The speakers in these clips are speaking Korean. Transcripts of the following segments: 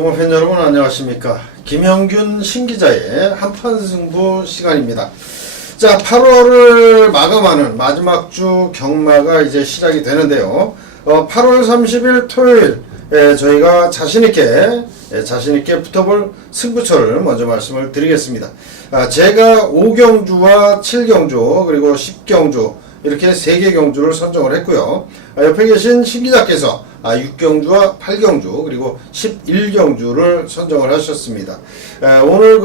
종업팬 여러분 안녕하십니까. 김형균 신기자의 한판 승부 시간입니다. 자, 8월을 마감하는 마지막 주 경마가 이제 시작이 되는데요. 8월 30일 토요일 저희가 자신있게 붙어볼 승부처를 먼저 말씀을 드리겠습니다. 제가 5경주와 7경주 그리고 10경주 이렇게 3개 경주를 선정을 했고요. 옆에 계신 신기자께서 6경주와 8경주 그리고 11경주를 선정을 하셨습니다. 오늘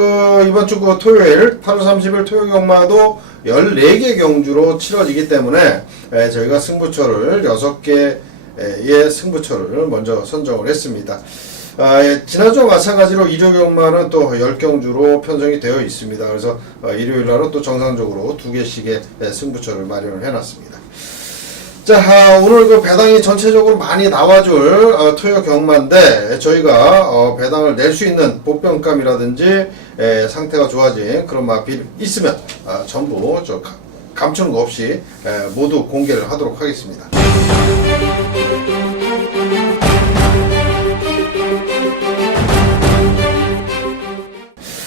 이번 주 토요일 8월 30일 토요 경마도 14개 경주로 치러지기 때문에 저희가 승부처를 6개의 승부처를 먼저 선정을 했습니다. 지난주와 마찬가지로 일요 경마는 또 10경주로 편성이 되어 있습니다. 그래서 일요일 날은 또 정상적으로 2개씩의 승부처를 마련을 해놨습니다. 자, 오늘 배당이 전체적으로 많이 나와줄 토요 경마인데 저희가 배당을 낼 수 있는 보병감이라든지 상태가 좋아진 그런 마필 있으면 전부 감추는 거 없이 모두 공개를 하도록 하겠습니다.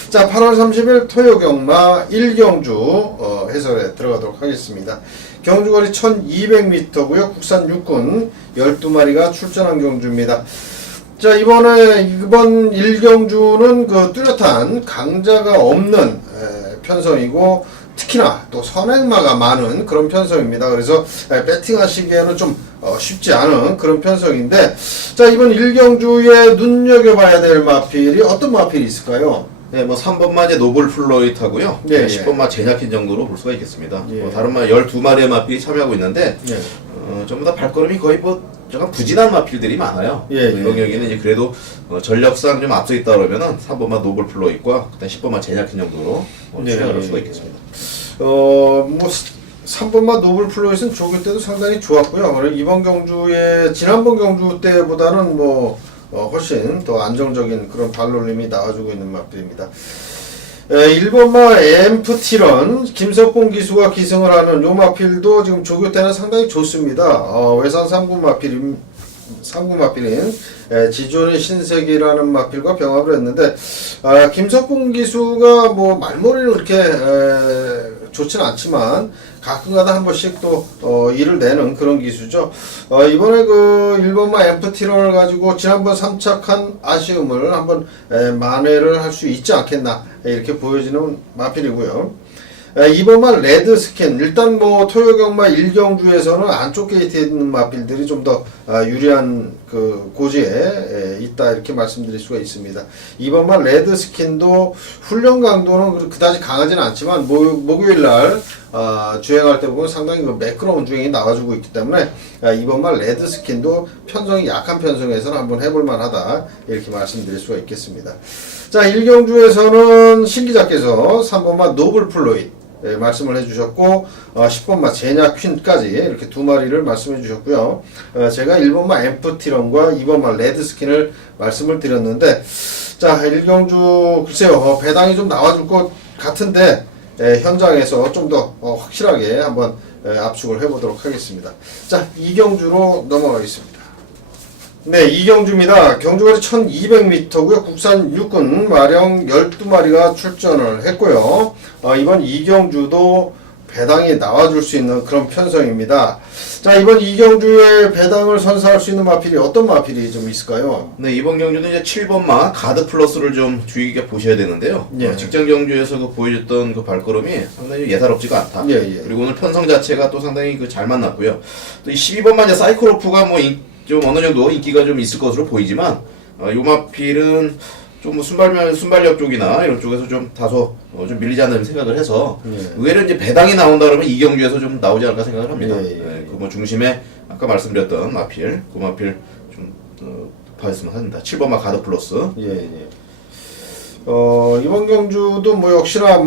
자, 8월 30일 토요경마 1경주 해설에 들어가도록 하겠습니다. 경주거리 1200m고요. 국산 육군 12마리가 출전한 경주입니다. 자, 이번 1경주는 뚜렷한 강자가 없는 편성이고 특히나 또 선행마가 많은 그런 편성입니다. 그래서 배팅하시기에는 좀 쉽지 않은 그런 편성인데, 자, 이번 1경주에 눈여겨봐야 될 마필이 어떤 마필이 있을까요? 네, 3번마 이제 노블 플로이트하고요. 네, 10번마 제냐킨 정도로 볼 수가 있겠습니다. 예. 다른 마 12마리의 마필이 참여하고 있는데, 예. 전부 다 발걸음이 거의 약간 부진한 마필들이 많아요. 이번 경기는 이제 그래도 전력상 좀 앞서 있다 그러면은 3번마 노블 플로이트과 그다음 10번마 제냐킨 정도로 추정할 수가 있겠습니다. 3번마 노블 플로이트는 조교 때도 상당히 좋았고요. 이번 경주에 지난번 경주 때보다는 훨씬 더 안정적인 그런 발놀림이 나와주고 있는 마필입니다. 1번마 엠프티런 김석봉 기수가 기승을 하는 요 마필도 지금 조교 때는 상당히 좋습니다. 외산 3구 마필인 지존의 신세기라는 마필과 병합을 했는데, 김석봉 기수가 말머리는 그렇게 좋지는 않지만 가끔가다 한 번씩 또 일을 내는 그런 기수죠. 이번에 1번마 엠프티런을 가지고 지난번 3착한 아쉬움을 한번 만회를 할 수 있지 않겠나 이렇게 보여지는 마필이고요. 2번마 레드스킨, 일단 토요 경마 1경주에서는 안쪽 게이트에 있는 마필들이 좀 더 유리한 고지에 있다 이렇게 말씀드릴 수가 있습니다. 2번마 레드스킨도 훈련 강도는 그다지 강하지는 않지만 목요일날 주행할 때 보면 상당히 매끄러운 주행이 나와주고 있기 때문에 2번마 레드스킨도 편성이 약한 편성에서는 한번 해볼만 하다 이렇게 말씀드릴 수가 있겠습니다. 자, 1경주에서는 신기자께서 3번마 노블 플로이트 말씀을 해주셨고, 10번마 제냐 퀸까지 이렇게 2마리를 말씀해 주셨고요. 제가 1번마 엠프티런과 2번마 레드스킨을 말씀을 드렸는데, 자, 1경주 글쎄요, 배당이 좀 나와줄 것 같은데 현장에서 좀 더 확실하게 한번 압축을 해보도록 하겠습니다. 자, 2경주로 넘어가겠습니다. 네, 2경주입니다. 경주거리 1200m고요. 국산 육군 마령 12마리가 출전을 했고요. 이번 2경주도 배당이 나와줄 수 있는 그런 편성입니다. 자, 이번 2경주에 배당을 선사할 수 있는 마필이 어떤 마필이 좀 있을까요? 네, 이번 경주는 이제 7번마 가드 플러스를 좀 주의 깊게 보셔야 되는데요. 예. 직전 경주에서 보여줬던 발걸음이 상당히 예사롭지가 않다. 예. 그리고 오늘 편성 자체가 또 상당히 잘 만났고요. 또 이 12번마 이제 사이코로프가 좀 어느 정도 인기가 좀 있을 것으로 보이지만, 요 마필은 좀 순발력 쪽이나 이런 쪽에서 좀 다소 좀 밀리지 않는 생각을 해서, 의외로 이제 배당이 나온다 그러면 이 경주에서 좀 나오지 않을까 생각을 합니다. 중심에 아까 말씀드렸던 마필, 그 마필 좀 봐줬으면 합니다. 7번마 가드 플러스. 이번 경주도 역시나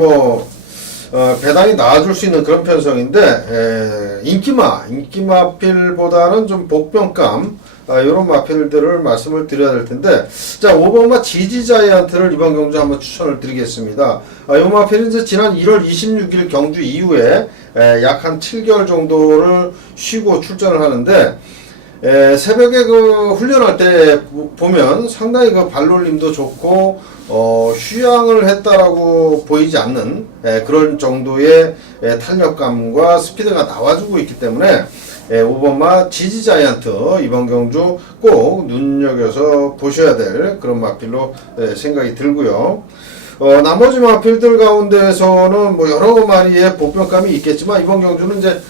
배당이 나와줄 수 있는 그런 편성인데, 인기마필보다는 좀 복병감, 이런 마필들을 말씀을 드려야 될 텐데, 자, 5번마 지지자이언트를 이번 경주 한번 추천을 드리겠습니다. 이 마필은 이제 지난 1월 26일 경주 이후에 약 한 7개월 정도를 쉬고 출전을 하는데, 새벽에 그 훈련할 때 보면 상당히 그 발놀림도 좋고 휴양을 했다라고 보이지 않는 그런 정도의 탄력감과 스피드가 나와주고 있기 때문에 5번마 지지 자이언트 이번 경주 꼭 눈여겨서 보셔야 될 그런 마필로 생각이 들고요. 나머지 마필들 가운데서는 뭐 여러 마리의 보병감이 있겠지만 이번 경주는 이제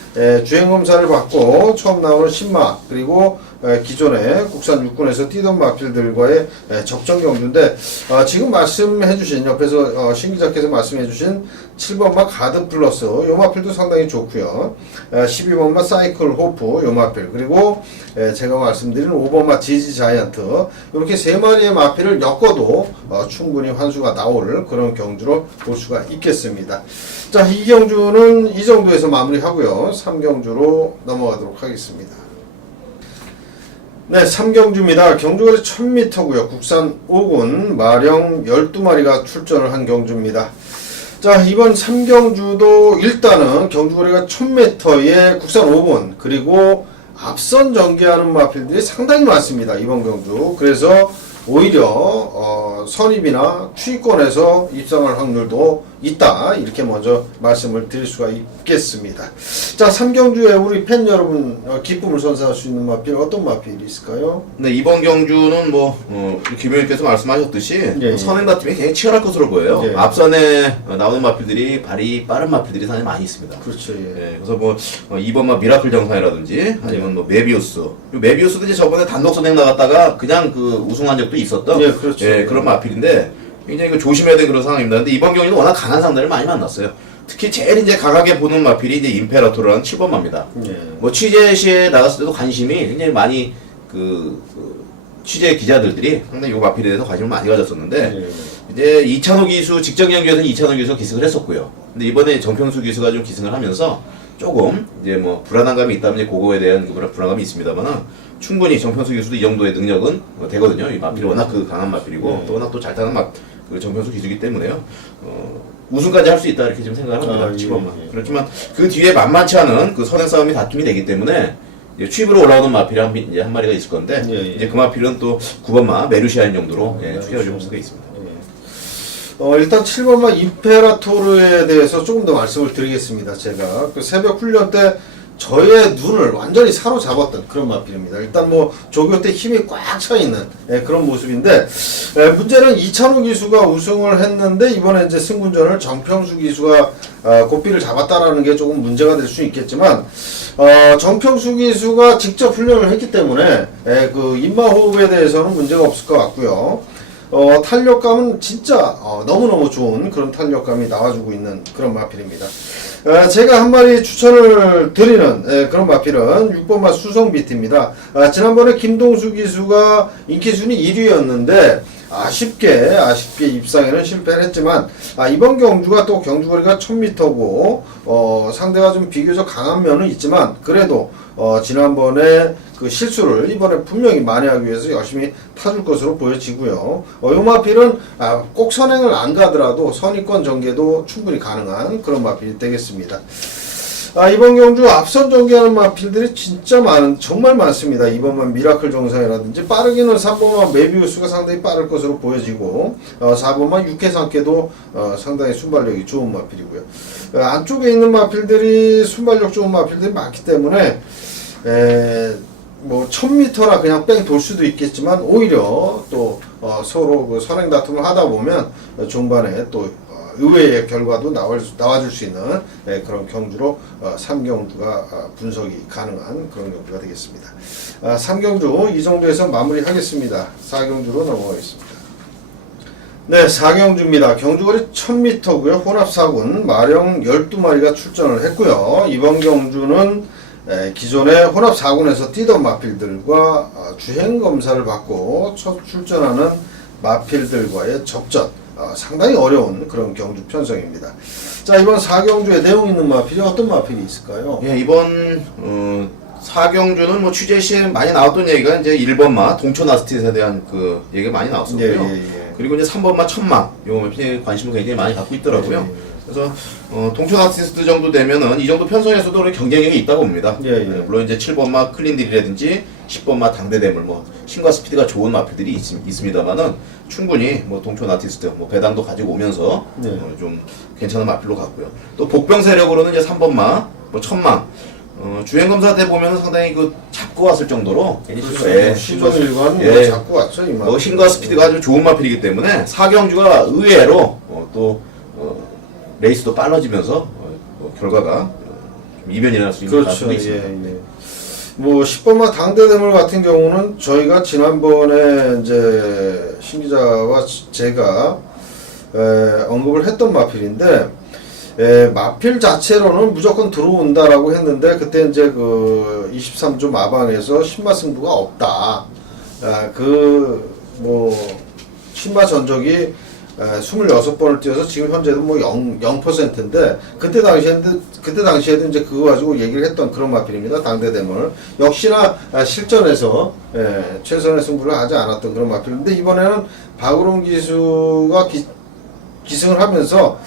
주행 검사를 받고 처음 나오는 신마 그리고 기존의 국산 육군에서 뛰던 마필들과의 적정 경주인데 지금 말씀해주신 옆에서 신기자께서 말씀해주신 7번마 가드 플러스 요 마필도 상당히 좋고요. 12번마 사이클 호프 요 마필 그리고 제가 말씀드린 5번마 지지 자이언트 이렇게 세 마리의 마필을 엮어도 충분히 환수가 나올 그런 경주로 볼 수가 있겠습니다. 자, 이 경주는 이 정도에서 마무리하고요. 3경주로 넘어가도록 하겠습니다. 네, 3경주입니다. 경주거리 1000m고요. 국산 5군 마령 12마리가 출전을 한 경주입니다. 자, 이번 3경주도 일단은 경주거리가 1000m의 국산 5군 그리고 앞선 전개하는 마필들이 상당히 많습니다. 이번 경주. 그래서 오히려 선입이나 추위권에서 입상할 확률도 있다 이렇게 먼저 말씀을 드릴 수가 있겠습니다. 자, 3경주에 우리 팬 여러분 기쁨을 선사할 수 있는 마필 어떤 마필이 있을까요? 네, 이번 경주는 뭐 김영일께서 말씀하셨듯이 선행 다툼이 굉장히 치열할 것으로 보여요. 앞선에 나오는 마필들이 발이 빠른 마필들이 상당히 많이 있습니다. 그렇죠. 예. 그래서 뭐 2번마 미라클 정상이라든지 아니면 뭐 메비우스. 메비우스도 이제 저번에 단독 선행 나갔다가 그냥 그 우승한 적도 있었던 그렇죠. 그런 마필인데 굉장히 좋심해야 되는 그런 상황입니다. 근데 이번 경기는 워낙 강한 상대를 많이 만났어요. 특히 제일 이제 강하게 보는 마필이 이제 임페라토르라는 7번마입니다. 뭐 취재 시에 나갔을 때도 관심이 굉장히 많이 취재 기자들이 상당히 이 마필에 대해서 관심을 많이 가졌었는데 이제 이찬호 기수 직전 경기에서는 이찬호 기수가 기승을 했었고요. 근데 이번에 정평수 기수가 좀 기승을 하면서 조금 이제 뭐 불안감이 있다면 이제 그거에 대한 불안감이 있습니다만은 충분히 정평수 기수도 이 정도의 능력은 되거든요. 이 마필이 워낙 그 강한 마필이고 또 워낙 또 잘 타는 그 정평수 기수이기 때문에요. 우승까지 할 수 있다 이렇게 지금 생각을 합니다. 7번만. 그렇지만 그 뒤에 만만치 않은 그 선행 싸움이 다툼이 되기 때문에 이제 취입으로 올라오는 마필이 한 마리가 있을 건데 이제 그 마필은 또 9번마 메루시아인 정도로 추격을 좀 수가 있습니다. 일단 7번마 임페라토르에 대해서 조금 더 말씀을 드리겠습니다. 제가 그 새벽 훈련 때 저의 눈을 완전히 사로잡았던 그런 마필입니다. 일단 뭐 조교 때 힘이 꽉 차 있는 그런 모습인데 문제는 이찬호 기수가 우승을 했는데 이번에 이제 승군전을 정평수 기수가 고삐를 잡았다라는 게 조금 문제가 될 수 있겠지만 정평수 기수가 직접 훈련을 했기 때문에 그 인마 호흡에 대해서는 문제가 없을 것 같고요. 탄력감은 진짜 너무너무 좋은 그런 탄력감이 나와주고 있는 그런 마필입니다. 제가 한 마리 추천을 드리는 그런 마필은 6번마 수성비트입니다. 지난번에 김동수 기수가 인기 순위 1위였는데 아쉽게 입상에는 실패를 했지만 이번 경주가 또 경주거리가 1000m고 상대가 좀 비교적 강한 면은 있지만 그래도 지난번에 그 실수를 이번에 분명히 만회하기 위해서 열심히 타줄 것으로 보여지고요. 요 마필은 꼭 선행을 안 가더라도 선의권 전개도 충분히 가능한 그런 마필이 되겠습니다. 이번 경주 앞선 전개하는 마필들이 진짜 정말 많습니다. 2번만 미라클 정상이라든지 빠르기는 3번만 메비우스가 상당히 빠를 것으로 보여지고 4번만 육해상계도 상당히 순발력이 좋은 마필이고요. 안쪽에 있는 마필들이 순발력 좋은 마필들이 많기 때문에 뭐 1000m라 그냥 뺑 돌 수도 있겠지만 오히려 또 서로 그 선행 다툼을 하다 보면 종반에 또 의외의 결과도 나와줄 수 있는 그런 경주로 3경주가 분석이 가능한 그런 경주가 되겠습니다. 3경주 이 정도에서 마무리하겠습니다. 4경주로 넘어가겠습니다. 네, 4경주입니다. 경주거리 1000m고요. 혼합 4군 마령 12마리가 출전을 했고요. 이번 경주는 기존의 혼합 4군에서 뛰던 마필들과 주행검사를 받고 첫 출전하는 마필들과의 접전 상당히 어려운 그런 경주 편성입니다. 자, 이번 4경주에 내용 있는 마필이 어떤 마필이 있을까요? 이번 4경주는 뭐 취재 시에 많이 나왔던 얘기가 이제 1번마 동촌 아스티스에 대한 그 얘기가 많이 나왔었고요. 그리고 이제 3번마 천망 요 마필에 관심을 굉장히 많이 갖고 있더라고요. 그래서 동촌 아티스트 정도 되면은 이 정도 편성에서도 우리 경쟁력이 있다고 봅니다. 예. 물론 이제 7번마 클린딜이라든지 10번마 당대대물 뭐 힘과 스피드가 좋은 마필들이 있습니다만은 충분히 뭐 동촌 아티스트 뭐 배당도 가지고 오면서 네. 좀 괜찮은 마필로 갔고요. 또 복병 세력으로는 이제 3번마 뭐 천망 주행 검사 때 보면은 상당히 그 잡고 왔을 정도로 시종일관 예. 잡고 왔죠 이 뭐 힘과 스피드가 아주 좋은 마필이기 때문에 사경주가 의외로 또 레이스도 빨라지면서 결과가 좀 이변이 날 수 있는 그렇죠. 가능성도 있습니다. 예. 뭐 10번마 당대대물 같은 경우는 저희가 지난번에 이제 신 기자와 제가 언급을 했던 마필인데 마필 자체로는 무조건 들어온다라고 했는데 그때 이제 그 23조 마방에서 신마 승부가 없다. 뭐 신마 전적이 26번을 뛰어서 지금 현재도 뭐 0%인데 그때 당시에도 이제 그거 가지고 얘기를 했던 그런 마필입니다. 당대대물 역시나 실전에서 최선의 승부를 하지 않았던 그런 마필인데 이번에는 박우론 기수가 기승을 하면서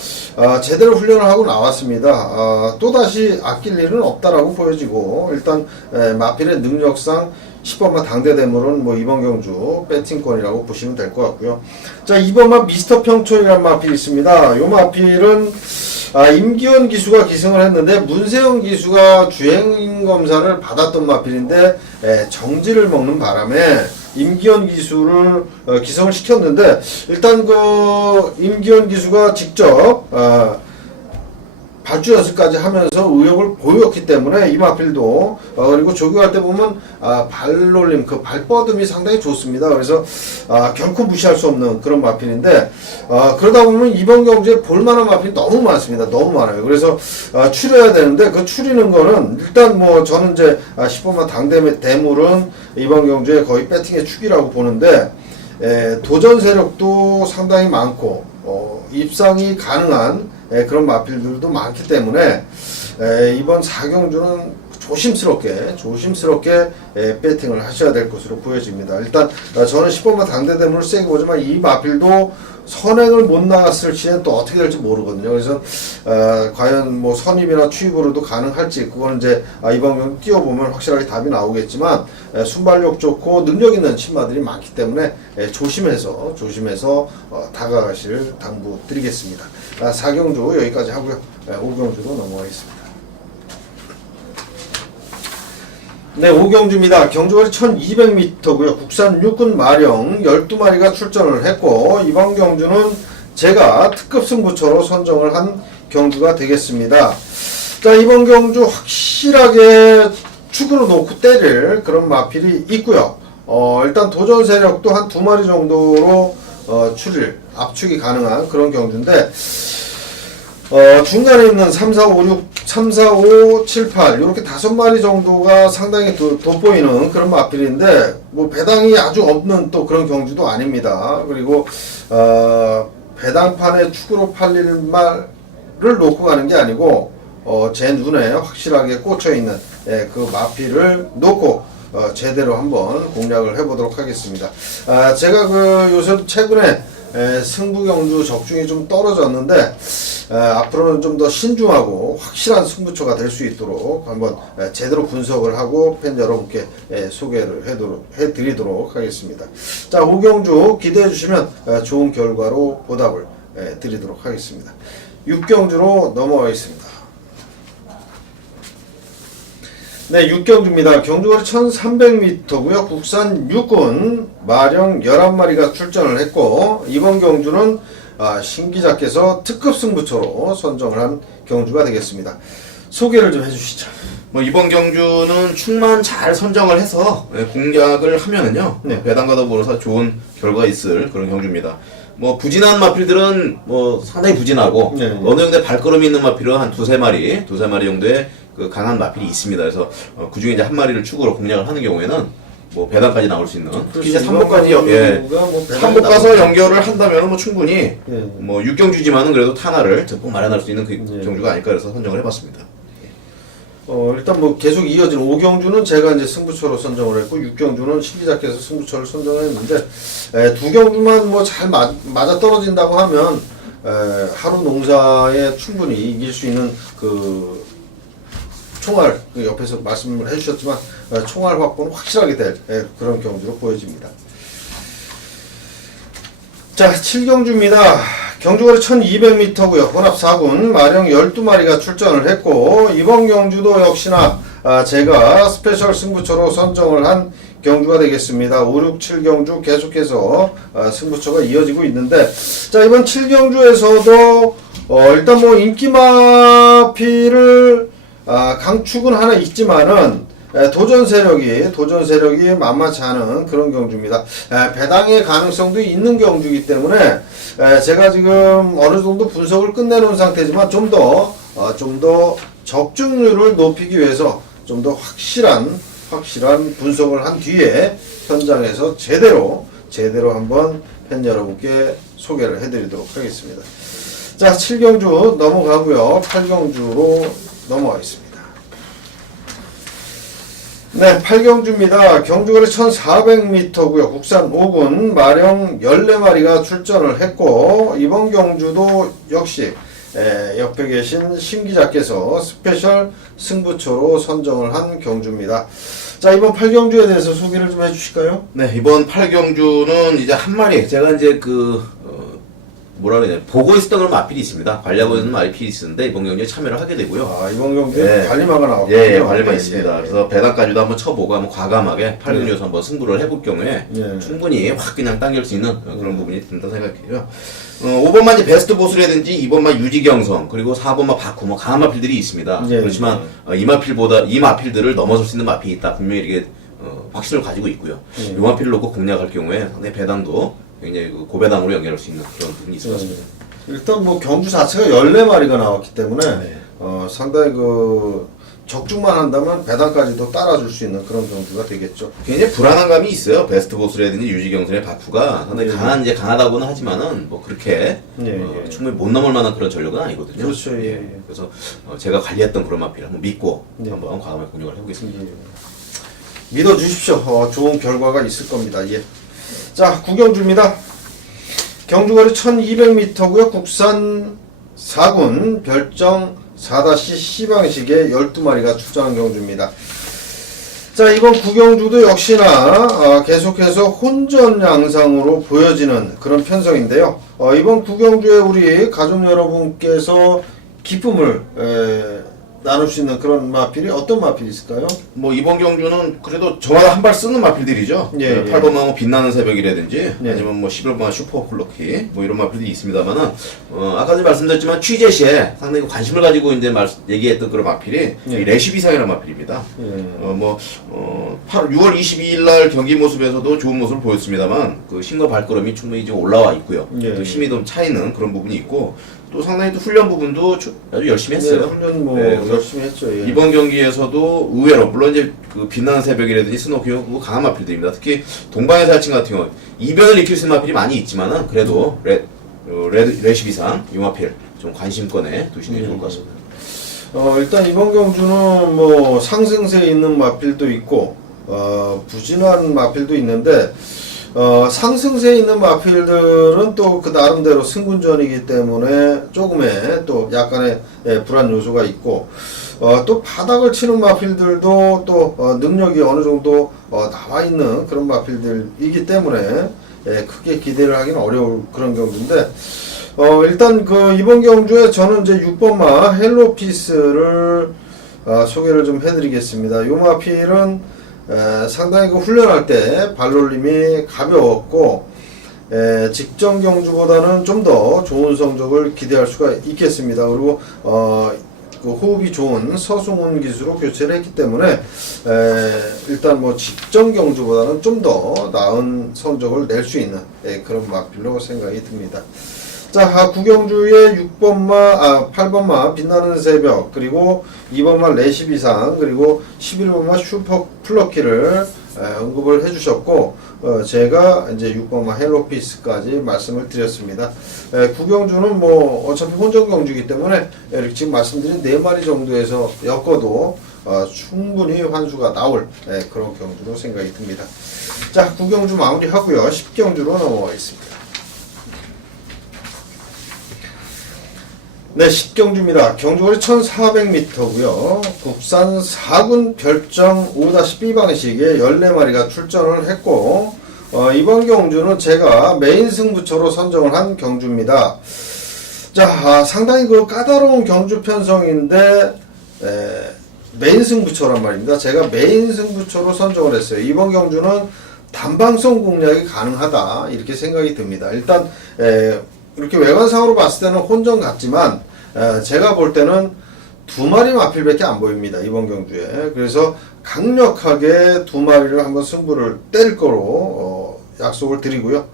제대로 훈련을 하고 나왔습니다. 또다시 아낄 일은 없다라고 보여지고 일단 마필의 능력상 10번마 당대대물은 뭐 이번 경주 배팅권이라고 보시면 될 것 같고요. 자 2번마 미스터 평촌이라는 마필이 있습니다. 이 마필은 임기원 기수가 기승을 했는데 문세영 기수가 주행검사를 받았던 마필인데 정지를 먹는 바람에 임기원 기수를 기성을 시켰는데 일단 그 임기원 기수가 직접 발주 연습까지 하면서 의욕을 보였기 때문에 이 마필도 그리고 조교할 때 보면 발놀림 그 발뻗음이 상당히 좋습니다. 그래서 결코 무시할 수 없는 그런 마필인데 그러다 보면 이번 경주에 볼만한 마필이 너무 많습니다. 너무 많아요. 그래서 추려야 되는데 그 추리는 거는 일단 뭐 저는 이제 10번마 당대물은 이번 경주에 거의 배팅의 축이라고 보는데 도전 세력도 상당히 많고 입상이 가능한 그런 마필들도 많기 때문에 이번 4경주는 조심스럽게 배팅을 하셔야 될 것으로 보여집니다. 일단 저는 10번마 당대대물을 세게 보지만 이 마필도 선행을 못 나갔을 시에 또 어떻게 될지 모르거든요. 그래서 과연 뭐 선입이나 취입으로도 가능할지 그거는 이제 이번 경기 뛰어보면 확실하게 답이 나오겠지만 순발력 좋고 능력 있는 신마들이 많기 때문에 조심해서 다가가실 당부드리겠습니다. 4경주 여기까지 하고요. 5경주로 넘어가겠습니다. 네, 5경주입니다. 경주거리 1200m고요. 국산 육군 마령 12마리가 출전을 했고 이번 경주는 제가 특급 승부처로 선정을 한 경주가 되겠습니다. 자, 이번 경주 확실하게 축으로 놓고 때릴 그런 마필이 있고요. 일단 도전 세력도 한 2마리 정도로 압축이 가능한 그런 경주인데 중간에 있는 3, 4, 5, 6, 3, 4, 5, 7, 8 이렇게 5마리 정도가 상당히 돋보이는 그런 마필인데 뭐 배당이 아주 없는 또 그런 경주도 아닙니다. 그리고 배당판에 축으로 팔릴 말을 놓고 가는 게 아니고 제 눈에 확실하게 꽂혀있는 그 마필을 놓고 제대로 한번 공략을 해보도록 하겠습니다. 제가 요새 최근에 승부 경주 적중이 좀 떨어졌는데 앞으로는 좀 더 신중하고 확실한 승부처가 될 수 있도록 한번 제대로 분석을 하고 팬 여러분께 소개를 해드리도록 하겠습니다. 자, 5경주 기대해 주시면 좋은 결과로 보답을 드리도록 하겠습니다. 6경주로 넘어가겠습니다. 네, 6경주입니다. 경주거리 1300m고요. 국산 육군 마령 11마리가 출전을 했고 이번 경주는 신기자께서 특급 승부처로 선정을 한 경주가 되겠습니다. 소개를 좀 해주시죠. 뭐 이번 경주는 축만 잘 선정을 해서 공략을 하면은요 배당과 더불어서 좋은 결과가 있을 그런 경주입니다. 뭐 부진한 마필들은 뭐 상당히 부진하고 어느 정도의 발걸음이 있는 마필은 한 두세 마리 정도의 그 강한 마필이 있습니다. 그래서 그 중에 이제 한 마리를 축으로 공략을 하는 경우에는 뭐 배당까지 나올 수 있는 특히 이제 3복까지 3복 가서 연결을 한다면 뭐 충분히 뭐 6경주지만은 그래도 탄화를 듬뿍 마련할 수 있는 그 경주가 아닐까 해서 선정을 해봤습니다. 일단 뭐 계속 이어지는 5경주는 제가 이제 승부처로 선정을 했고 6경주는 신기자께서 승부처를 선정을 했는데 두 경주만 뭐 잘 맞아 떨어진다고 하면 하루 농사에 충분히 이길 수 있는 그 총알, 그 옆에서 말씀을 해주셨지만 총알 확보는 확실하게 될 그런 경주로 보여집니다. 자, 7경주입니다. 경주거리 1200m고요. 혼합 4군 마령 12마리가 출전을 했고, 이번 경주도 역시나 제가 스페셜 승부처로 선정을 한 경주가 되겠습니다. 5, 6, 7경주 계속해서 승부처가 이어지고 있는데, 자, 이번 7경주에서도 일단 뭐 인기마피를 강축은 하나 있지만은 도전 세력이 만만치 않은 그런 경주입니다. 배당의 가능성도 있는 경주이기 때문에 제가 지금 어느 정도 분석을 끝내놓은 상태지만 좀 더 적중률을 높이기 위해서 좀 더 확실한 분석을 한 뒤에 현장에서 제대로 한번 팬 여러분께 소개를 해드리도록 하겠습니다. 자, 7경주 넘어가고요. 8경주로 넘어가겠습니다. 네, 8경주입니다. 경주거리 1400m고요. 국산 5군 마령 14마리가 출전을 했고, 이번 경주도 역시 옆에 계신 신기자께서 스페셜 승부처로 선정을 한 경주입니다. 자, 이번 8경주에 대해서 소개를 좀 해주실까요? 네, 이번 8경주는 이제 한 마리, 제가 이제 뭐라 그래야 되나, 보고 있었던 그런 마필이 있습니다. 관리하고 있는 마필이 있었는데, 이번 경주에 참여를 하게 되고요. 이번 경주에 관리마가 나왔군요. 예, 관리마 있습니다. 그래서 배당까지도 한번 쳐보고, 한번 과감하게 8경주에서 한번 승부를 해볼 경우에, 충분히 확 그냥 당길 수 있는 그런 부분이 든다 생각해요. 5번마 이제 베스트 보스라든지 2번마 유지경성, 그리고 4번마 바쿠, 뭐 강한 마필들이 있습니다. 그렇지만, 이 마필들을 넘어설 수 있는 마필이 있다. 분명히 이게, 확신을 가지고 있고요. 이 마필을 놓고 공략할 경우에 상당히 배당도 굉장히 고배당으로 연결할 수 있는 그런 부분이 있을 것 같습니다. 일단 뭐 경주 자체가 14마리가 나왔기 때문에 상당히 적중만 한다면 배당까지도 따라줄 수 있는 그런 경주가 되겠죠. 굉장히 불안한 감이 있어요. 베스트 보스라든지 유지경선의 바쿠가 상당히 강하다고는 하지만은 뭐 그렇게 충분히 못 넘을 만한 그런 전력은 아니거든요. 그렇죠. 그래서 제가 관리했던 그런 마필을 한번 믿고 한번 과감하게 공략을 해보겠습니다. 믿어주십시오. 좋은 결과가 있을 겁니다. 자, 9경주입니다. 경주거리 1200m고요. 국산 4군 별정 4-C 방식의 12마리가 출전한 경주입니다. 자, 이번 9경주도 역시나 계속해서 혼전 양상으로 보여지는 그런 편성인데요. 이번 9경주에 우리 가족 여러분께서 기쁨을 나눌 수 있는 그런 마필이 어떤 마필이 있을까요? 뭐 이번 경주는 그래도 저마다 한 발 쓰는 마필들이죠. 8번마 뭐 빛나는 새벽이라든지 아니면 뭐 11번마 슈퍼 플러키 뭐 이런 마필들이 있습니다만은 아까도 말씀드렸지만 취재시에 상당히 관심을 가지고 이제 얘기했던 그런 마필이 레시비상이라는 마필입니다. 6월 22일 날 경기 모습에서도 좋은 모습을 보였습니다만 그 힘과 발걸음이 충분히 이제 올라와 있고요. 또 힘이 좀 차 있는 그런 부분이 있고. 또 상당히 또 훈련 부분도 아주 열심히 했어요. 훈련 열심히 했죠. 이번 경기에서도 의외로 물론 이제 그 빛나는 새벽이라든지 스노키오 강한 마필들입니다. 특히 동방의 살친 같은 경우 이변을 일으킬 수 있는 마필이 많이 있지만은 그래도 레시비상 이 마필 좀 관심권에 두시는 게 좋을 것 같습니다. 일단 이번 경주는 뭐 상승세에 있는 마필도 있고 부진한 마필도 있는데. 상승세에 있는 마필들은 또 그 나름대로 승군전이기 때문에 조금의 또 약간의 불안 요소가 있고 또 바닥을 치는 마필들도 또 능력이 어느 정도 나와 있는 그런 마필들이기 때문에 크게 기대를 하기는 어려울 그런 경주인데 일단 이번 경주에 저는 이제 6번마 헬로피스를 소개를 좀 해드리겠습니다. 이 마필은 상당히 훈련할 때 발놀림이 가벼웠고 직전 경주보다는 좀 더 좋은 성적을 기대할 수가 있겠습니다. 그리고 그 호흡이 좋은 서승훈 기수로 교체를 했기 때문에 일단 뭐 직전 경주보다는 좀 더 나은 성적을 낼 수 있는 그런 마필로 생각이 듭니다. 자, 9경주의 8번마 빛나는 새벽, 그리고 2번마 레시비상, 그리고 11번마 슈퍼 플러키를 언급을 해주셨고, 제가 이제 6번마 헬로피스까지 말씀을 드렸습니다. 9경주는 뭐 어차피 혼전 경주이기 때문에 지금 말씀드린 4마리 정도에서 엮어도 충분히 환수가 나올 그런 경주로 생각이 듭니다. 자, 9경주 마무리하고요. 10경주로 넘어가겠습니다. 네, 10경주입니다. 경주거리 1400m고요. 국산 4군 별정 5-B 방식의 14마리가 출전을 했고 이번 경주는 제가 메인 승부처로 선정을 한 경주입니다. 자, 상당히 그 까다로운 경주 편성인데 메인 승부처란 말입니다. 제가 메인 승부처로 선정을 했어요. 이번 경주는 단방송 공략이 가능하다 이렇게 생각이 듭니다. 일단 이렇게 외관상으로 봤을 때는 혼전 같지만 제가 볼 때는 두 마리 마필밖에 안 보입니다. 이번 경주에. 그래서 강력하게 두 마리를 한번 승부를 때릴 거로 약속을 드리고요.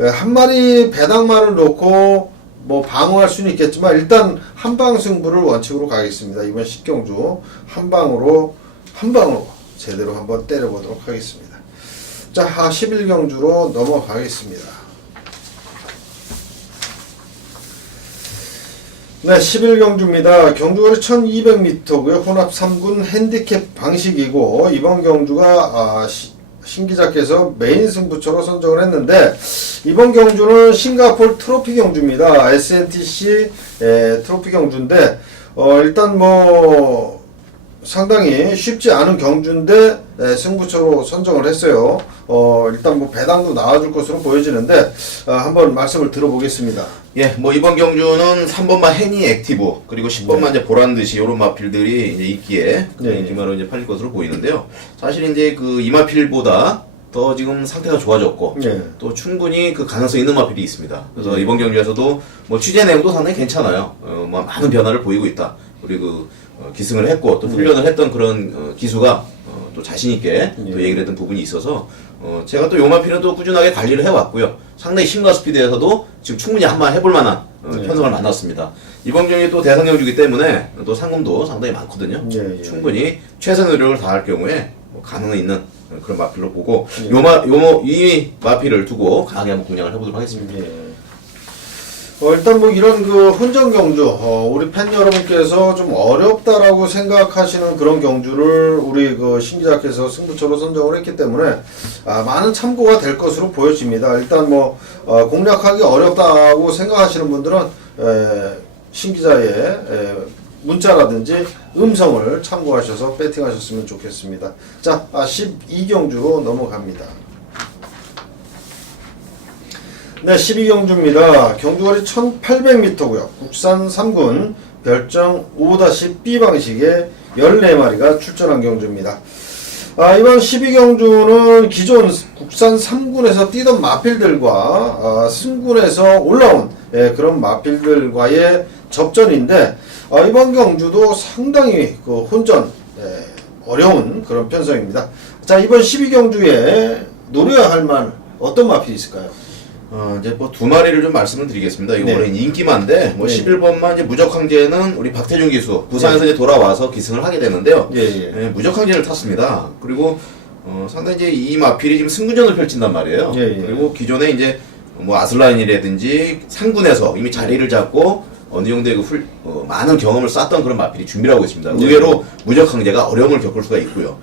한 마리 배당만을 놓고 뭐 방어할 수는 있겠지만 일단 한방 승부를 원칙으로 가겠습니다. 이번 10경주 한 방으로 제대로 한번 때려보도록 하겠습니다. 자, 11경주로 넘어가겠습니다. 네, 11경주입니다. 경주거리 1200m고요. 혼합 3군 핸디캡 방식이고 이번 경주가 신기자께서 메인 승부처로 선정을 했는데 이번 경주는 싱가포르 트로피 경주입니다. SNTC 트로피 경주인데 일단 뭐 상당히 쉽지 않은 경주인데 승부처로 선정을 했어요. 일단 뭐 배당도 나와줄 것으로 보여지는데 한번 말씀을 들어보겠습니다. 예, 뭐 이번 경주는 3번마 해니 액티브 그리고 10번마 이제 보란듯이 이런 마필들이 이제 인기에 인기만으로 이제 팔릴 것으로 보이는데요. 사실 이제 그 이 마필보다 더 지금 상태가 좋아졌고 또 충분히 그 가능성 있는 마필이 있습니다. 그래서 이번 경주에서도 뭐 취재 내용도 상당히 괜찮아요. 뭐 많은 변화를 보이고 있다. 우리 그 기승을 했고 또 훈련을 했던 그런 기수가 또 자신 있게 또 얘기를 했던 부분이 있어서 제가 또 요 마필은 또 꾸준하게 관리를 해왔고요. 상당히 힘과 스피드에서도 지금 충분히 한번 해볼 만한 편성을 만났습니다. 이번 경기 또 대상 경주이기 때문에 또 상금도 상당히 많거든요. 충분히 최선의 노력을 다할 경우에 뭐 가능은 있는 그런 마필로 보고 이 마필을 두고 강하게 한번 공략을 해보도록 하겠습니다. 일단 뭐 이런 그 혼전 경주 우리 팬 여러분께서 좀 어렵다라고 생각하시는 그런 경주를 우리 그 신기자께서 승부처로 선정을 했기 때문에 많은 참고가 될 것으로 보여집니다. 일단 뭐 공략하기 어렵다고 생각하시는 분들은 신기자의 문자라든지 음성을 참고하셔서 배팅하셨으면 좋겠습니다. 자, 12경주로 넘어갑니다. 네, 12경주입니다. 경주거리 1800m고요. 국산 3군 별정 5-B 방식의 14마리가 출전한 경주입니다. 이번 12경주는 기존 국산 3군에서 뛰던 마필들과 승군에서 올라온 그런 마필들과의 접전인데 이번 경주도 상당히 그 혼전 어려운 그런 편성입니다. 자, 이번 12경주에 노려야 할 만 어떤 마필이 있을까요? 이제 뭐 두 마리를 좀 말씀을 드리겠습니다. 이거 원래 인기만데 뭐 11번만 이제 무적항제는 우리 박태준 기수 부산에서 이제 돌아와서 기승을 하게 되는데요. 무적항제를 탔습니다. 그리고 상당히 이제 이 마필이 지금 승부전을 펼친단 말이에요. 그리고 기존에 이제 뭐 아슬라인이라든지 상군에서 이미 자리를 잡고 어느 정도의 많은 경험을 쌓았던 그런 마필이 준비를 하고 있습니다. 의외로 무적항제가 어려움을 겪을 수가 있고요.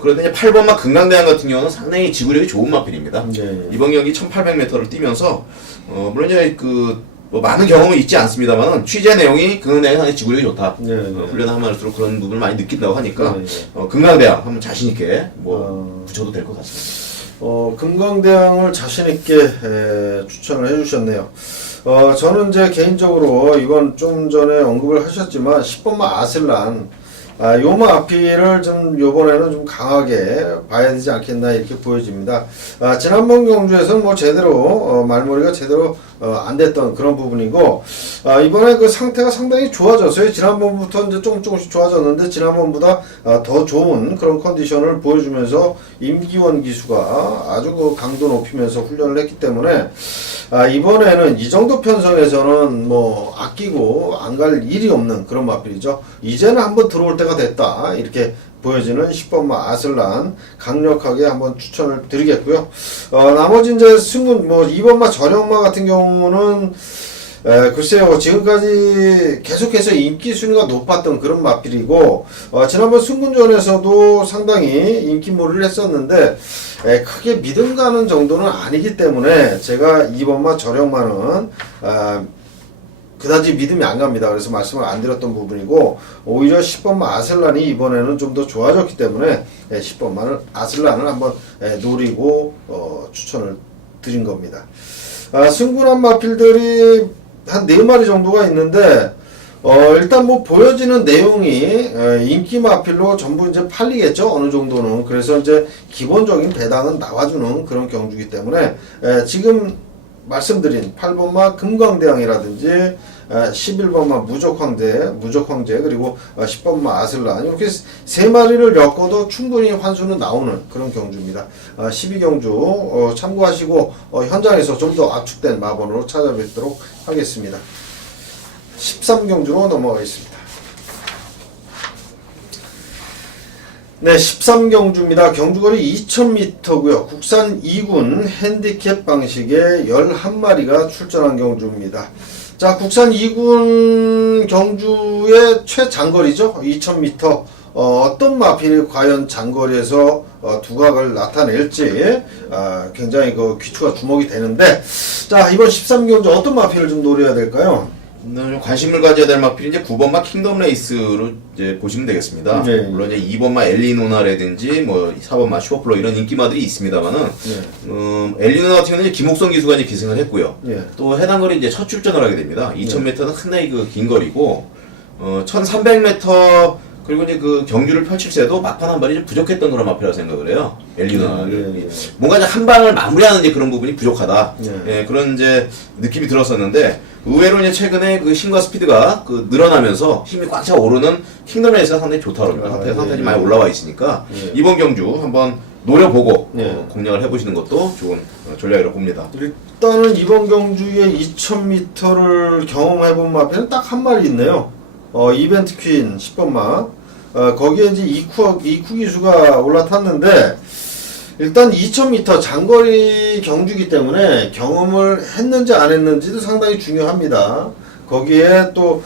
그런데 이제 8번마 금강대항 같은 경우는 상당히 지구력이 좋은 마필입니다. 이번 경기 1800m를 뛰면서 물론 이제 뭐 많은 경험은 있지 않습니다만은 취재 내용이 금강대항이 상당히 지구력이 좋다. 훈련하면 할수록 그런 부분을 많이 느낀다고 하니까 금강대항 한번 자신 있게 뭐 붙여도 될 것 같습니다. 금강대항을 자신 있게 추천을 해주셨네요. 저는 이제 개인적으로 이번 좀 전에 언급을 하셨지만 10번마 아슬란 요 마필을 좀 요번에는 좀 강하게 봐야 되지 않겠나 이렇게 보여집니다. 지난번 경주에서는 뭐 제대로 말머리가 제대로 안 됐던 그런 부분이고 이번에 그 상태가 상당히 좋아졌어요. 지난번부터 이제 조금씩 좋아졌는데 지난번보다 더 좋은 그런 컨디션을 보여주면서 임기원 기수가 아주 그 강도 높이면서 훈련을 했기 때문에 이번에는 이 정도 편성에서는 뭐 아끼고 안 갈 일이 없는 그런 마필이죠. 이제는 한번 들어올 때가 됐다 이렇게 보여지는 10번마 아슬란 강력하게 한번 추천을 드리겠고요. 나머지 이제 승군 뭐 2번마 전형마 같은 경우는 글쎄요, 지금까지 계속해서 인기 순위가 높았던 그런 마필이고 지난번 승군전에서도 상당히 인기몰이를 했었는데 크게 믿음 가는 정도는 아니기 때문에 제가 2번마 전형마는 그다지 믿음이 안 갑니다. 그래서 말씀을 안 드렸던 부분이고 오히려 10번마 아슬란이 이번에는 좀 더 좋아졌기 때문에 10번마는 아슬란을 한번 노리고 추천을 드린 겁니다. 승부난 마필들이 한 4마리 정도가 있는데 일단 뭐 보여지는 내용이 인기 마필로 전부 이제 팔리겠죠. 어느 정도는. 그래서 이제 기본적인 배당은 나와주는 그런 경주이기 때문에 지금 말씀드린 8번마 금광대왕이라든지 11번마 무적황제 그리고 10번마 아슬란 이렇게 3마리를 엮어도 충분히 환수는 나오는 그런 경주입니다. 12경주 참고하시고 현장에서 좀 더 압축된 마번으로 찾아뵙도록 하겠습니다. 13경주로 넘어가겠습니다. 네, 13경주입니다. 경주거리 2000m고요. 국산 2군 핸디캡 방식의 11마리가 출전한 경주입니다. 자, 국산 2군 경주의 최장거리죠. 2000m. 어떤 마필이 과연 장거리에서 두각을 나타낼지 굉장히 그 귀추가 주목이 되는데, 자, 이번 13경주 어떤 마필을 좀 노려야 될까요? 좀 관심을 가져야 될 마필이 이제 9번마 킹덤 레이스로 이제 보시면 되겠습니다. 네. 물론 이제 2번마 엘리노나라든지 뭐 4번마 슈퍼플로 이런 인기마들이 있습니다만은 엘리노나 같은 경우는 김옥성 기수가 이제 기승을 했고요. 네. 또 해당 거리 이제 첫 출전을 하게 됩니다. 2000m는 상당히 그 긴 거리고 1300m 그리고 이제 그 경주를 펼칠 때도 막판 한 발이 좀 부족했던 그런 마필이라고 생각을 해요. 엘리노나를. 뭔가 이제 한 방을 마무리하는 이제 그런 부분이 부족하다. 그런 이제 느낌이 들었었는데 의외로 이제 최근에 그 힘과 스피드가 그 늘어나면서 힘이 꽉 차 오르는 킹덤 레이스가 상당히 좋다고 합니다. 상당히 많이 올라와 있으니까 이번 경주 한번 노려보고 공략을 해보시는 것도 좋은 전략이라고 봅니다. 일단은 이번 경주에 2000m를 경험해본 마필은 딱 한 마리 있네요. 이벤트 퀸 10번마. 거기에 이제 이쿠 기수가 올라탔는데, 일단 2000m 장거리 경주기 때문에 경험을 했는지 안 했는지도 상당히 중요합니다. 거기에 또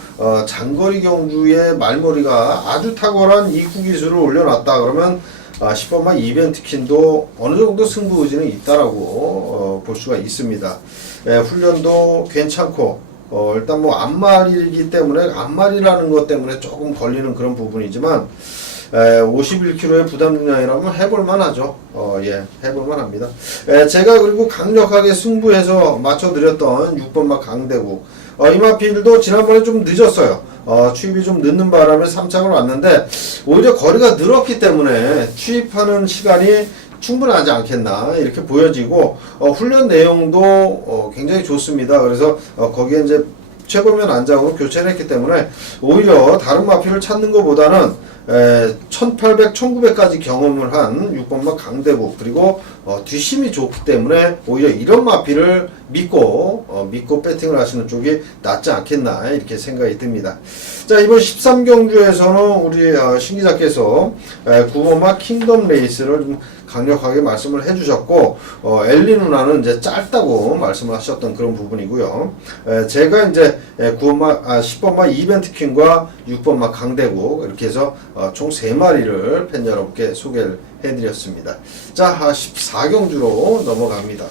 장거리 경주의 말머리가 아주 탁월한 이쿠 기수를 올려놨다 그러면 10번마 이벤트 퀸도 어느 정도 승부 의지는 있다라고 볼 수가 있습니다. 훈련도 괜찮고 일단 뭐 앞말이기 때문에 앞말이라는 것 때문에 조금 걸리는 그런 부분이지만 51kg의 부담 중량이라면 해볼만 하죠. 해볼만 합니다. 제가 그리고 강력하게 승부해서 맞춰드렸던 6번마 강대구 이 마필도 지난번에 좀 늦었어요. 추입이 좀 늦는 바람에 3착을 왔는데 오히려 거리가 늘었기 때문에 추입하는 시간이 충분하지 않겠나 이렇게 보여지고 훈련 내용도 굉장히 좋습니다. 그래서 거기에 이제 최고면 안장으로 교체를 했기 때문에 오히려 다른 마필을 찾는 것보다는 1800, 1900까지 경험을 한 6번마 강대구 그리고 뒷심이 좋기 때문에 오히려 이런 마필을 믿고 배팅을 하시는 쪽이 낫지 않겠나 이렇게 생각이 듭니다. 자, 이번 13경주에서는 우리 신 기자께서 9번마 킹덤 레이스를 좀 강력하게 말씀을 해주셨고 엘리 누나는 이제 짧다고 말씀을 하셨던 그런 부분이고요. 제가 이제 10번마 이벤트 퀸과 6번마 강대구 이렇게 해서 총 3마리를 팬 여러분께 소개를 해드렸습니다. 자, 14경주로 넘어갑니다.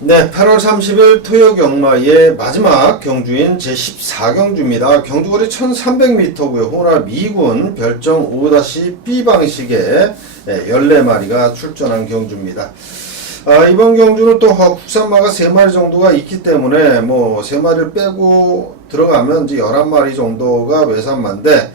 네, 8월 30일 토요경마의 마지막 경주인 제14경주입니다. 경주거리 1300m고요. 호나 미군 별정 5-B 방식의 14마리가 출전한 경주입니다. 이번 경주는 또 국산마가 3마리 정도가 있기 때문에 뭐 3마리를 빼고 들어가면 이제 11마리 정도가 외산마인데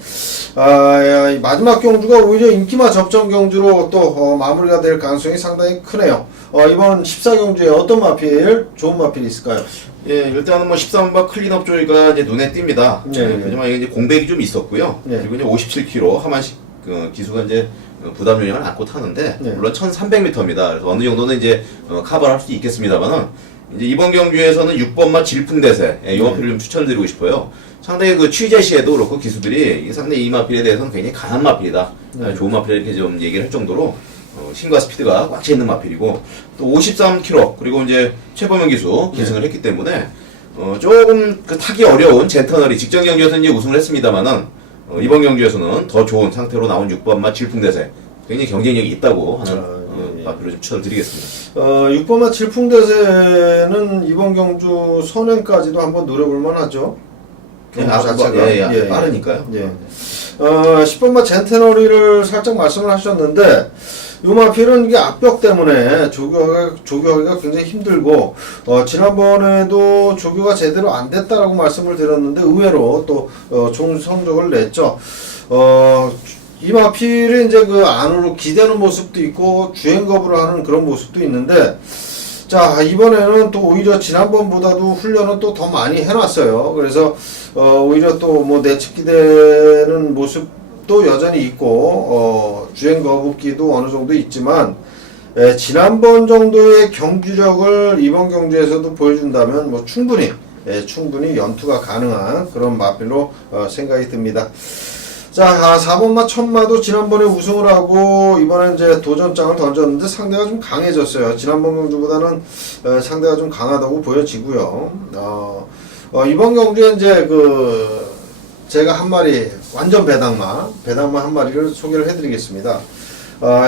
마지막 경주가 오히려 인기마 접전 경주로 또 마무리가 될 가능성이 상당히 크네요. 이번 14경주에 어떤 마필, 좋은 마필이 있을까요? 예, 일단은 뭐 13번 클린업 조이가 이제 눈에 띕니다. 네. 하지만 이게 이제 공백이 좀 있었고요. 네. 그리고 이제 57kg 하만식 기수가 이제 부담 요령을 안고 타는데 네. 물론 1300m입니다. 그래서 어느 정도는 이제 커버를 할 수 있겠습니다만은 이제 이번 경주에서는 6번마 질풍대세 이 마필을 좀 추천드리고 싶어요. 상당히 그 취재 시에도 그렇고 기수들이 상당히 이 마필에 대해서는 굉장히 강한 마필이다. 좋은 마필 이렇게 좀 얘기를 할 정도로 힘과 스피드가 꽉 차 있는 마필이고 또 53kg 그리고 이제 최범영 기수 기승을 했기 때문에 조금 그 타기 어려운 젠터널이 직전 경주에서는 이제 우승을 했습니다만은 이번 경주에서는 더 좋은 상태로 나온 6번마 질풍대세 굉장히 경쟁력이 있다고 하는 마필로 좀 추천을 드리겠습니다. 6번마 질풍대세는 이번 경주 선행까지도 한번 노려볼 만하죠. 경주 자체가. 예, 빠르니까요. 예. 10번마 젠테너리를 살짝 말씀을 하셨는데, 요 마필은 이게 앞벽 때문에 조교하기가 굉장히 힘들고, 지난번에도 조교가 제대로 안 됐다라고 말씀을 드렸는데, 의외로 또, 좋은 성적을 냈죠. 이 마필이 이제 그 안으로 기대는 모습도 있고, 주행 거부를 하는 그런 모습도 있는데, 자, 이번에는 또 오히려 지난번보다도 훈련은 또 더 많이 해놨어요. 그래서, 오히려 또 뭐 내측기되는 모습도 여전히 있고, 주행 거부기도 어느 정도 있지만, 지난번 정도의 경기력을 이번 경주에서도 보여준다면 뭐 충분히 연투가 가능한 그런 마필로 생각이 듭니다. 자, 4번마 천마도 지난번에 우승을 하고 이번에 이제 도전장을 던졌는데 상대가 좀 강해졌어요. 지난번 경주보다는 상대가 좀 강하다고 보여지고요. 이번 경주에 이제 제가 한 마리 완전 배당마 한 마리를 소개를 해드리겠습니다.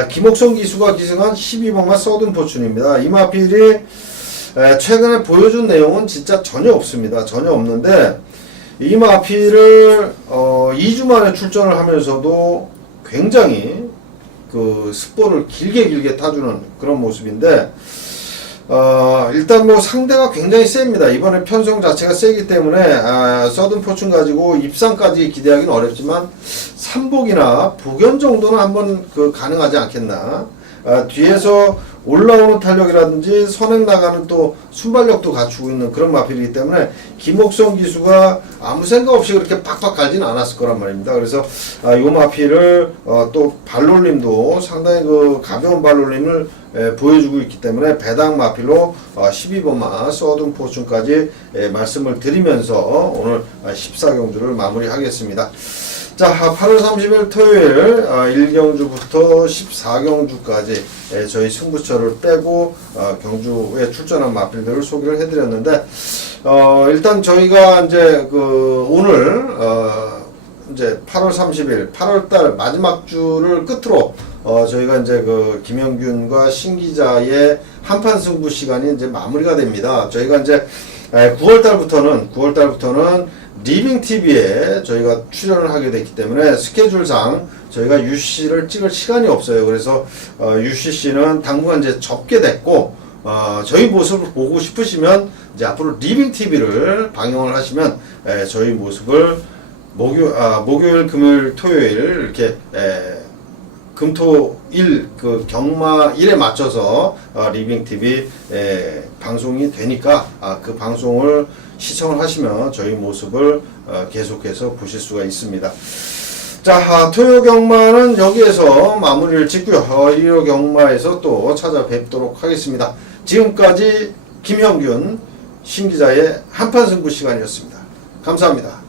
김옥성 기수가 기승한 12번마 서든포춘입니다. 이 마필이 최근에 보여준 내용은 진짜 전혀 없습니다. 전혀 없는데 이 마필을 2주 만에 출전을 하면서도 굉장히 그 습보를 길게 타주는 그런 모습인데, 일단 뭐 상대가 굉장히 셉니다. 이번에 편성 자체가 세기 때문에 서든포춘 가지고 입상까지 기대하기는 어렵지만 삼복이나 복연 정도는 한번 가능하지 않겠나. 뒤에서 올라오는 탄력이라든지 선행 나가는 또 순발력도 갖추고 있는 그런 마필이기 때문에 김옥성 기수가 아무 생각 없이 그렇게 팍팍 갈지는 않았을 거란 말입니다. 그래서 이 마필을 또 발놀림도 상당히 가벼운 발놀림을 보여주고 있기 때문에 배당 마필로 12번마 서든포춘까지 말씀을 드리면서 오늘 14경주를 마무리하겠습니다. 자, 8월 30일 토요일 1경주부터 14경주까지 저희 승부처를 빼고 경주에 출전한 마필들을 소개를 해드렸는데, 일단 저희가 이제 오늘 이제 8월 30일 8월달 마지막 주를 끝으로 저희가 이제 김영균과 신기자의 한판 승부 시간이 이제 마무리가 됩니다. 저희가 이제 9월달부터는 리빙TV에 저희가 출연을 하게 됐기 때문에 스케줄상 저희가 UCC를 찍을 시간이 없어요. 그래서 UCC는 당분간 이제 접게 됐고, 저희 모습을 보고 싶으시면 이제 앞으로 리빙TV를 방영을 하시면 저희 모습을 목요일, 금요일, 토요일 이렇게 금토일 경마일에 맞춰서 리빙TV 방송이 되니까 그 방송을 시청을 하시면 저희 모습을 계속해서 보실 수가 있습니다. 자, 토요 경마는 여기에서 마무리를 짓고요. 일요 경마에서 또 찾아뵙도록 하겠습니다. 지금까지 김형균 신기자의 한판 승부 시간이었습니다. 감사합니다.